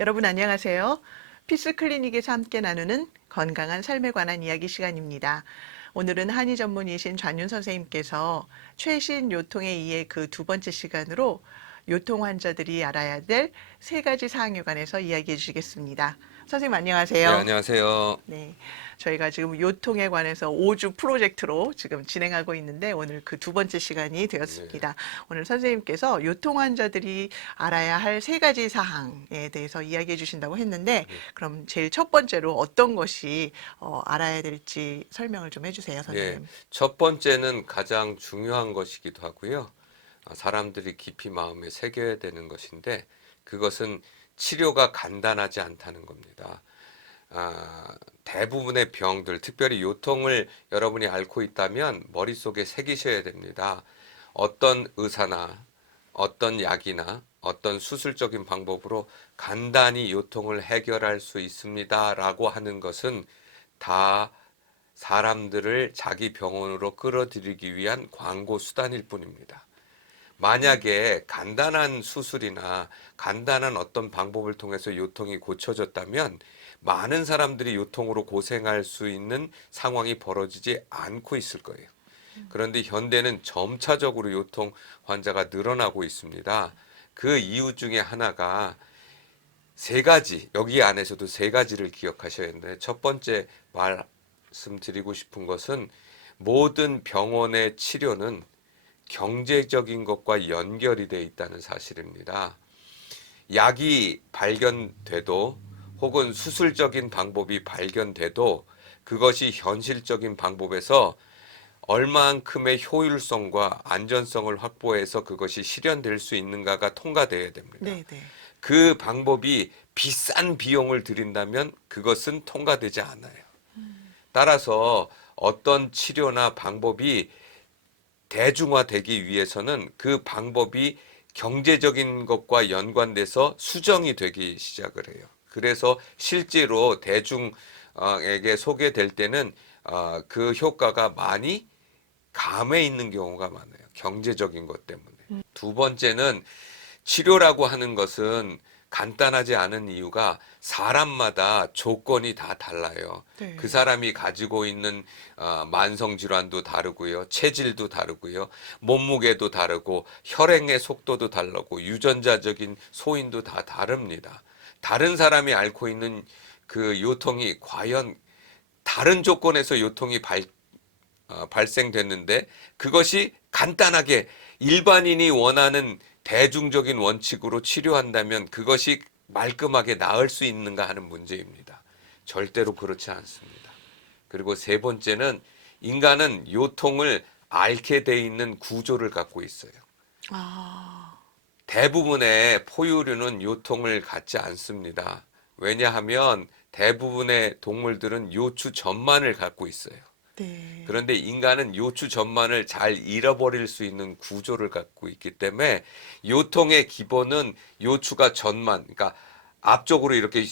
여러분 안녕하세요. 피스 클리닉에서 함께 나누는 건강한 삶에 관한 이야기 시간입니다. 오늘은 한의 전문의신 좌윤 선생님께서 최신 요통에 의해 그 두 번째 시간으로 요통 환자들이 알아야 될 세 가지 사항에 관해서 이야기해 주시겠습니다. 선생님 네, 안녕하세요. 안녕하세요. 네, 저희가 지금 요통에 관해서 5주 프로젝트로 지금 진행하고 있는데 오늘 그 두 번째 시간이 네, 되었습니다. 오늘 선생님께서 요통 환자들이 알아야 할 세 가지 사항에 대해서 이야기해 주신다고 했는데 네, 그럼 제일 첫 번째로 어떤 것이 알아야 될지 설명을 좀 해주세요, 네. 선생님. 첫 번째는 가장 중요한 것이기도 하고요. 사람들이 깊이 마음에 새겨야 되는 것인데 그것은 치료가 간단하지 않다는 겁니다. 대부분의 병들, 특별히 요통을 여러분이 앓고 있다면 머릿속에 새기셔야 됩니다. 어떤 의사나 어떤 약이나 어떤 수술적인 방법으로 간단히 요통을 해결할 수 있습니다라고 하는 것은 다 사람들을 자기 병원으로 끌어들이기 위한 광고 수단일 뿐입니다. 만약에 간단한 수술이나 간단한 어떤 방법을 통해서 요통이 고쳐졌다면 많은 사람들이 요통으로 고생할 수 있는 상황이 벌어지지 않고 있을 거예요. 그런데 현대는 점차적으로 요통 환자가 늘어나고 있습니다. 그 이유 중에 하나가 세 가지, 여기 안에서도 세 가지를 기억하셔야 하는데 첫 번째 말씀드리고 싶은 것은 모든 병원의 치료는 경제적인 것과 연결이 돼 있다는 사실입니다. 약이 발견돼도 혹은 수술적인 방법이 발견돼도 그것이 현실적인 방법에서 얼만큼의 효율성과 안전성을 확보해서 그것이 실현될 수 있는가가 통과돼야 됩니다. 네, 네. 그 방법이 비싼 비용을 들인다면 그것은 통과되지 않아요. 따라서 어떤 치료나 방법이 대중화되기 위해서는 그 방법이 경제적인 것과 연관돼서 수정이 되기 시작을 해요. 그래서 실제로 대중에게 소개될 때는 그 효과가 많이 감에 있는 경우가 많아요. 경제적인 것 때문에. 두 번째는 치료라고 하는 것은 간단하지 않은 이유가 사람마다 조건이 다 달라요. 그 네. 사람이 가지고 있는 만성 질환도 다르고요. 체질도 다르고요. 몸무게도 다르고 혈행의 속도도 다르고 유전자적인 소인도 다 다릅니다. 다른 사람이 앓고 있는 그 요통이 과연 다른 조건에서 요통이 발생됐는데 그것이 간단하게 일반인이 원하는 대중적인 원칙으로 치료한다면 그것이 말끔하게 나을 수 있는가 하는 문제입니다. 절대로 그렇지 않습니다. 그리고 세 번째는 인간은 요통을 앓게 돼 있는 구조를 갖고 있어요. 아, 대부분의 포유류는 요통을 갖지 않습니다. 왜냐하면 대부분의 동물들은 요추 전만을 갖고 있어요. 네. 그런데 인간은 요추 전만을 잘 잃어버릴 수 있는 구조를 갖고 있기 때문에 요통의 기본은 요추가 전만, 그러니까 앞쪽으로 이렇게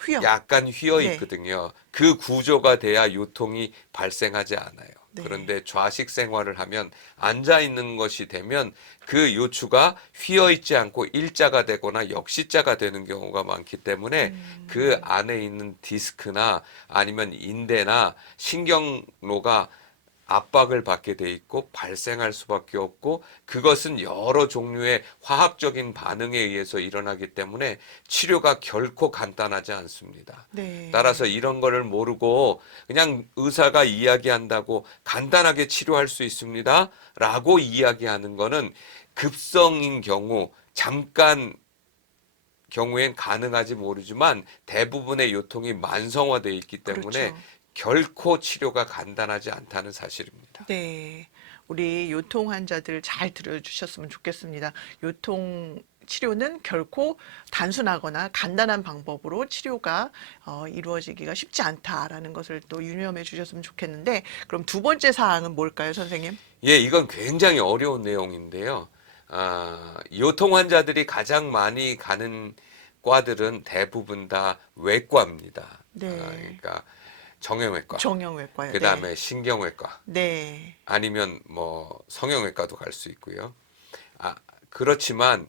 휘어. 약간 휘어 네, 있거든요. 그 구조가 돼야 요통이 발생하지 않아요. 네. 그런데 좌식 생활을 하면 앉아 있는 것이 되면 그 요추가 휘어 있지 않고 일자가 되거나 역시자가 되는 경우가 많기 때문에 그 음, 안에 있는 디스크나 아니면 인대나 신경로가 압박을 받게 돼 있고 발생할 수밖에 없고 그것은 여러 종류의 화학적인 반응에 의해서 일어나기 때문에 치료가 결코 간단하지 않습니다. 따라서 네. 이런 거를 모르고 그냥 의사가 이야기한다고 간단하게 치료할 수 있습니다. 라고 이야기하는 거는 급성인 경우 잠깐 경우엔 가능하지 모르지만 대부분의 요통이 만성화되어 있기 때문에 그렇죠. 결코 치료가 간단하지 않다는 사실입니다. 네. 우리 요통 환자들 잘 들어주셨으면 좋겠습니다. 요통 치료는 결코 단순하거나 간단한 방법으로 치료가 이루어지기가 쉽지 않다라는 것을 또 유념해 주셨으면 좋겠는데, 그럼 두 번째 사항은 뭘까요, 선생님? 예, 이건 굉장히 어려운 내용인데요. 요통 환자들이 가장 많이 가는 과들은 대부분 다 외과입니다. 네. 그러니까 정형외과, 정형외과요. 그 네. 다음에 신경외과, 네. 아니면 뭐 성형외과도 갈 수 있고요. 아, 그렇지만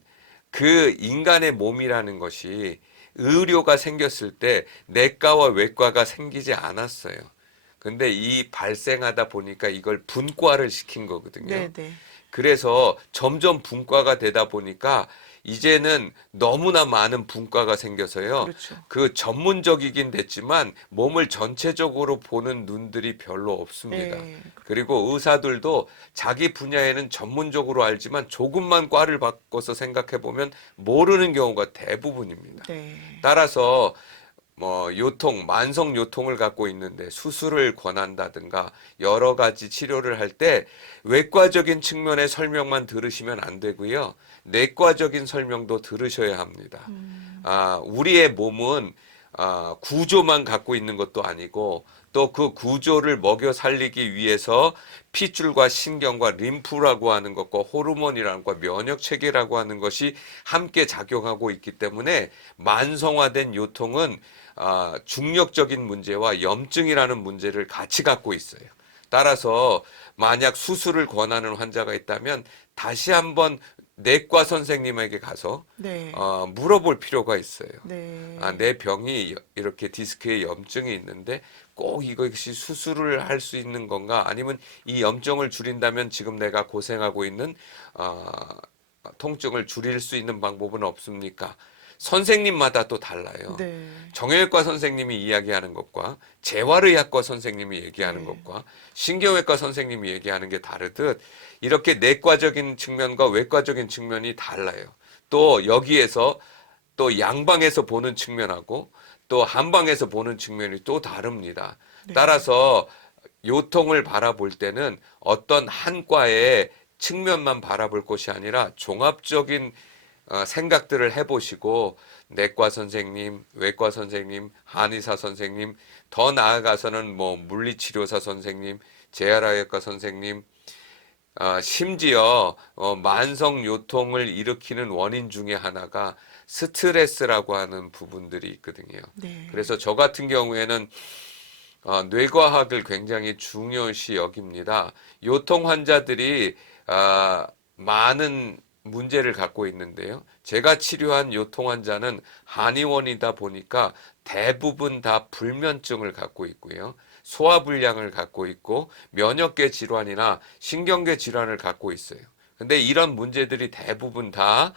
그 인간의 몸이라는 것이 의료가 생겼을 때 내과와 외과가 생기지 않았어요. 근데 이 발생하다 보니까 이걸 분과를 시킨 거거든요. 네, 네. 그래서 점점 분과가 되다 보니까 이제는 너무나 많은 분과가 생겨서요. 그렇죠. 그 전문적이긴 됐지만 몸을 전체적으로 보는 눈들이 별로 없습니다. 네. 그리고 의사들도 자기 분야에는 전문적으로 알지만 조금만 과를 바꿔서 생각해 보면 모르는 경우가 대부분입니다. 네. 따라서 만성 요통을 갖고 있는데 수술을 권한다든가 여러 가지 치료를 할 때 외과적인 측면의 설명만 들으시면 안 되고요. 내과적인 설명도 들으셔야 합니다. 우리의 몸은 구조만 갖고 있는 것도 아니고 또 그 구조를 먹여 살리기 위해서 핏줄과 신경과 림프라고 하는 것과 호르몬이라는 것과 면역 체계라고 하는 것이 함께 작용하고 있기 때문에 만성화된 요통은 중력적인 문제와 염증이라는 문제를 같이 갖고 있어요. 따라서 만약 수술을 권하는 환자가 있다면 다시 한번 내과 선생님에게 가서 네. 물어볼 필요가 있어요. 네. 내 병이 이렇게 디스크에 염증이 있는데 꼭 이것이 수술을 할 수 있는 건가? 아니면 이 염증을 줄인다면 지금 내가 고생하고 있는 통증을 줄일 수 있는 방법은 없습니까? 선생님마다 또 달라요. 네. 정형외과 선생님이 이야기하는 것과 재활의학과 선생님이 얘기하는 네. 것과 신경외과 선생님이 얘기하는 게 다르듯 이렇게 내과적인 측면과 외과적인 측면이 달라요. 또 여기에서 또 양방에서 보는 측면하고 또 한방에서 보는 측면이 또 다릅니다. 네. 따라서 요통을 바라볼 때는 어떤 한 과의 측면만 바라볼 것이 아니라 종합적인 생각들을 해보시고 내과 선생님, 외과 선생님, 한의사 선생님, 더 나아가서는 물리치료사 선생님, 재활의학과 선생님, 심지어 만성 요통을 일으키는 원인 중에 하나가 스트레스라고 하는 부분들이 있거든요. 네. 그래서 저 같은 경우에는 뇌과학을 굉장히 중요시 여깁니다. 요통 환자들이 많은 문제를 갖고 있는데요. 제가 치료한 요통 환자는 한의원이다 보니까 대부분 다 불면증을 갖고 있고요. 소화불량을 갖고 있고 면역계 질환이나 신경계 질환을 갖고 있어요. 근데 이런 문제들이 대부분 다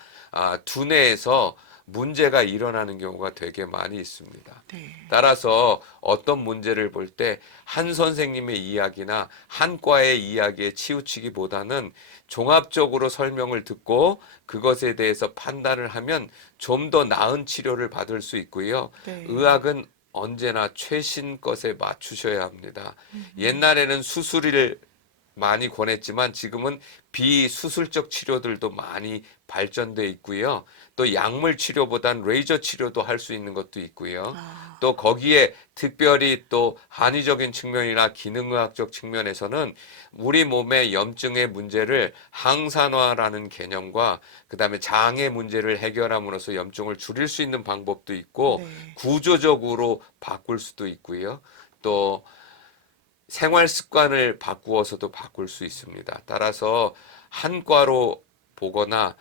두뇌에서 문제가 일어나는 경우가 되게 많이 있습니다. 네. 따라서 어떤 문제를 볼 때 한 선생님의 이야기나 한 과의 이야기에 치우치기보다는 종합적으로 설명을 듣고 그것에 대해서 판단을 하면 좀 더 나은 치료를 받을 수 있고요. 네. 의학은 언제나 최신 것에 맞추셔야 합니다. 옛날에는 수술을 많이 권했지만 지금은 비수술적 치료들도 많이 발전돼 있고요. 또 약물 치료보단 레이저 치료도 할 수 있는 것도 있고요. 또 거기에 특별히 또 한의적인 측면이나 기능의학적 측면에서는 우리 몸의 염증의 문제를 항산화라는 개념과 그다음에 장의 문제를 해결함으로써 염증을 줄일 수 있는 방법도 있고 네. 구조적으로 바꿀 수도 있고요. 또 생활 습관을 바꾸어서도 바꿀 수 있습니다. 따라서 한 과로 보거나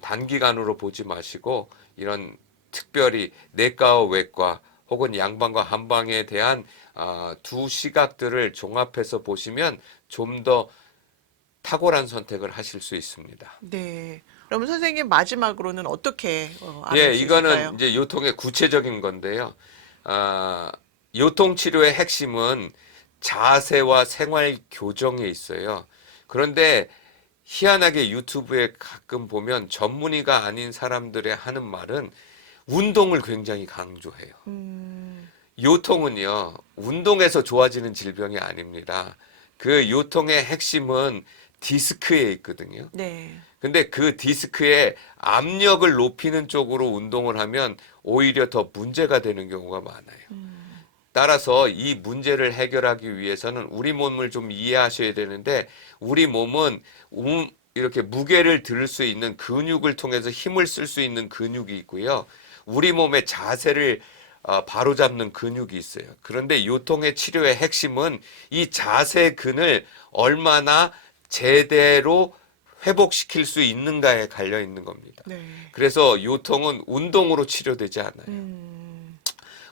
단기간으로 보지 마시고 이런 특별히 내과와 외과 혹은 양방과 한방에 대한 두 시각들을 종합해서 보시면 좀 더 탁월한 선택을 하실 수 있습니다. 네. 그럼 선생님 마지막으로는 어떻게 예, 알을 수 이거는 있을까요? 이제 요통의 구체적인 건데요. 요통 치료의 핵심은 자세와 생활 교정에 있어요. 그런데 희한하게 유튜브에 가끔 보면 전문의가 아닌 사람들의 하는 말은 운동을 굉장히 강조해요. 요통은요, 운동에서 좋아지는 질병이 아닙니다. 그 요통의 핵심은 디스크에 있거든요. 네. 근데 그 디스크에 압력을 높이는 쪽으로 운동을 하면 오히려 더 문제가 되는 경우가 많아요. 따라서 이 문제를 해결하기 위해서는 우리 몸을 좀 이해하셔야 되는데 우리 몸은 이렇게 무게를 들 수 있는 근육을 통해서 힘을 쓸 수 있는 근육이 있고요. 우리 몸의 자세를 바로잡는 근육이 있어요. 그런데 요통의 치료의 핵심은 이 자세 근을 얼마나 제대로 회복시킬 수 있는가에 갈려 있는 겁니다. 네. 그래서 요통은 운동으로 치료되지 않아요. 음.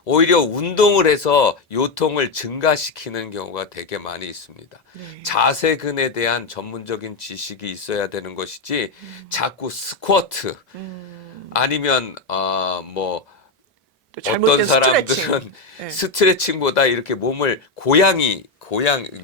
오히려 운동을 해서 요통을 증가시키는 경우가 되게 많이 있습니다. 네. 자세근에 대한 전문적인 지식이 있어야 되는 것이지 자꾸 스쿼트 아니면 뭐 또 어떤 잘못된 스트레칭. 사람들은 네. 스트레칭보다 이렇게 몸을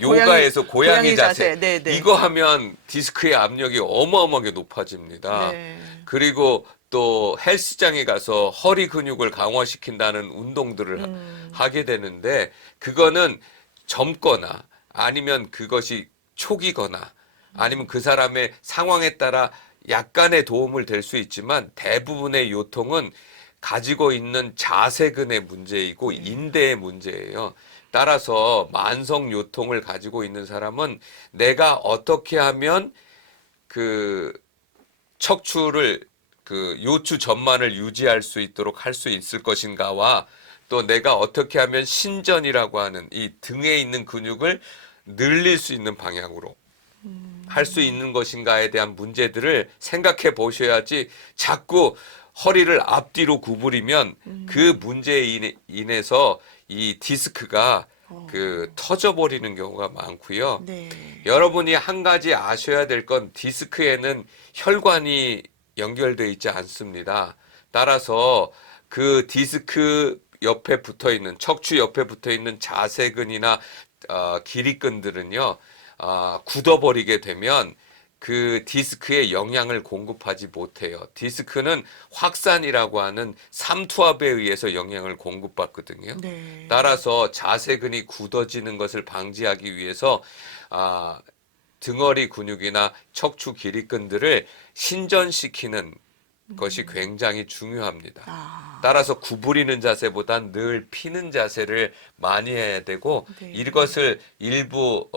요가에서 고양이 자세 네, 네. 이거 하면 디스크의 압력이 어마어마하게 높아집니다. 네. 그리고 또 헬스장에 가서 허리 근육을 강화시킨다는 운동들을 하게 되는데 그거는 젊거나 아니면 그것이 초기거나 아니면 그 사람의 상황에 따라 약간의 도움을 될 수 있지만 대부분의 요통은 가지고 있는 자세근의 문제이고 인대의 문제예요. 따라서 만성 요통을 가지고 있는 사람은 내가 어떻게 하면 그 척추를 그 요추 전만을 유지할 수 있도록 할 수 있을 것인가와 또 내가 어떻게 하면 신전이라고 하는 이 등에 있는 근육을 늘릴 수 있는 방향으로 할 수 있는 것인가에 대한 문제들을 생각해 보셔야지 자꾸 허리를 앞뒤로 구부리면 그 문제에 인해서 이 디스크가 그 터져버리는 경우가 많고요. 네. 여러분이 한 가지 아셔야 될 건 디스크에는 혈관이 연결되어 있지 않습니다. 따라서 그 디스크 옆에 붙어 있는 척추 옆에 붙어 있는 자세근이나 기립근들은요, 굳어버리게 되면 그 디스크에 영향을 공급하지 못해요. 디스크는 확산이라고 하는 삼투압에 의해서 영향을 공급받거든요. 네. 따라서 자세근이 굳어지는 것을 방지하기 위해서 등허리 근육이나 척추 기립근들을 신전시키는 것이 굉장히 중요합니다. 아. 따라서 구부리는 자세보단 늘 피는 자세를 많이 해야 되고 네. 이것을 일부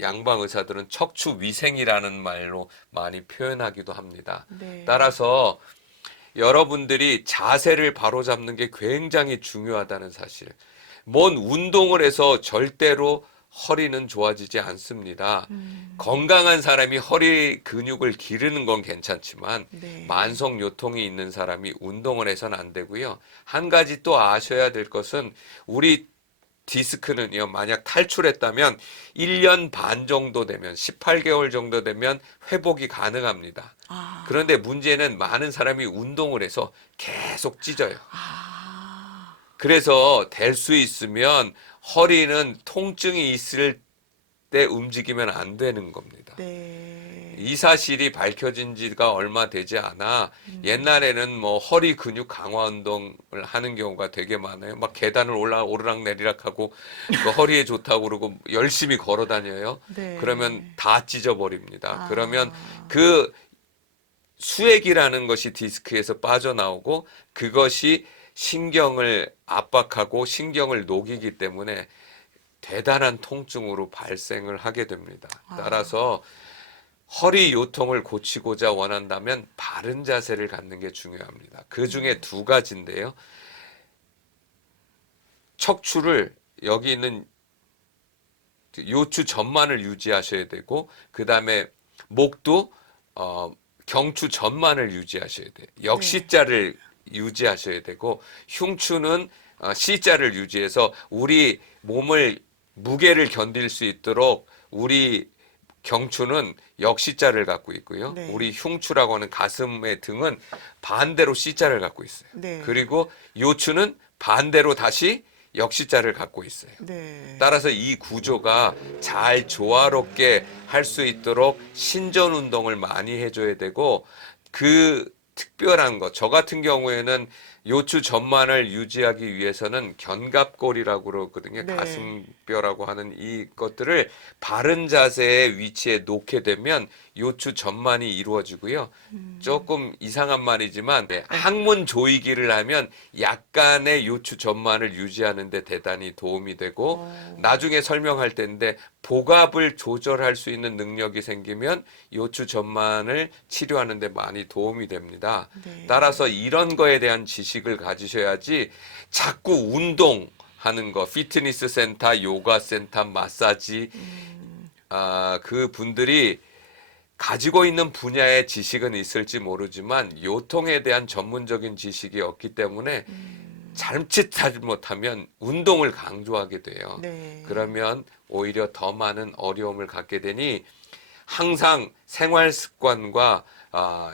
양방 의사들은 척추 위생이라는 말로 많이 표현하기도 합니다. 네. 따라서 여러분들이 자세를 바로잡는 게 굉장히 중요하다는 사실. 뭔 운동을 해서 절대로 허리는 좋아지지 않습니다. 건강한 사람이 허리 근육을 기르는 건 괜찮지만 네. 만성 요통이 있는 사람이 운동을 해서는 안 되고요. 한 가지 또 아셔야 될 것은 우리 디스크는요, 만약 탈출했다면 1년 반 정도 되면 18개월 정도 되면 회복이 가능합니다. 아. 그런데 문제는 많은 사람이 운동을 해서 계속 찢어요. 아. 그래서 될 수 있으면 허리는 통증이 있을 때 움직이면 안 되는 겁니다. 네. 이 사실이 밝혀진 지가 얼마 되지 않아 옛날에는 뭐 허리 근육 강화 운동을 하는 경우가 되게 많아요. 막 계단을 오르락 내리락 하고 그 허리에 좋다고 그러고 열심히 걸어 다녀요. 네. 그러면 다 찢어버립니다. 아. 그러면 그 수액이라는 것이 디스크에서 빠져나오고 그것이 신경을 압박하고 신경을 녹이기 때문에 대단한 통증으로 발생을 하게 됩니다. 따라서 허리 요통을 고치고자 원한다면 바른 자세를 갖는 게 중요합니다. 그 중에 두 가지인데요. 척추를 여기 있는 요추 전만을 유지하셔야 되고 그 다음에 목도 경추 전만을 유지하셔야 돼요. 역시자를 유지하셔야 되고 흉추는 C자를 유지해서 우리 몸을 무게를 견딜 수 있도록 우리 경추는 역시자를 갖고 있고요. 네. 우리 흉추라고 하는 가슴의 등은 반대로 C자를 갖고 있어요. 네. 그리고 요추는 반대로 다시 역시자를 갖고 있어요. 네. 따라서 이 구조가 잘 조화롭게 할 수 있도록 신전 운동을 많이 해줘야 되고 그 특별한 것, 저 같은 경우에는 요추 전만을 유지하기 위해서는 견갑골이라고 그러거든요. 네. 가슴뼈라고 하는 이 것들을 바른 자세의 위치에 놓게 되면 요추 전만이 이루어지고요. 조금 이상한 말이지만 항문 조이기를 하면 약간의 요추 전만을 유지하는 데 대단히 도움이 되고 나중에 설명할 텐데 복압을 조절할 수 있는 능력이 생기면 요추 전만을 치료하는 데 많이 도움이 됩니다. 네. 따라서 이런 거에 대한 지식을 가지셔야지 자꾸 운동하는 거, 피트니스 센터, 요가 센터, 마사지 그 분들이 가지고 있는 분야의 지식은 있을지 모르지만 요통에 대한 전문적인 지식이 없기 때문에 자칫 잘못하면 운동을 강조하게 돼요. 네. 그러면 오히려 더 많은 어려움을 갖게 되니 항상 생활 습관과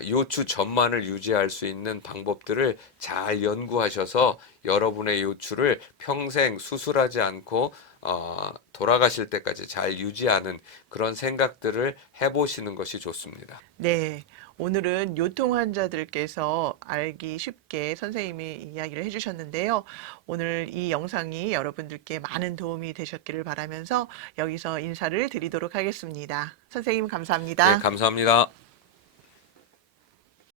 요추 전만을 유지할 수 있는 방법들을 잘 연구하셔서 여러분의 요추를 평생 수술하지 않고 돌아가실 때까지 잘 유지하는 그런 생각들을 해보시는 것이 좋습니다. 네. 오늘은 요통 환자들께서 알기 쉽게 선생님이 이야기를 해주셨는데요. 오늘 이 영상이 여러분들께 많은 도움이 되셨기를 바라면서 여기서 인사를 드리도록 하겠습니다. 선생님 예, 감사합니다. 감사합니다.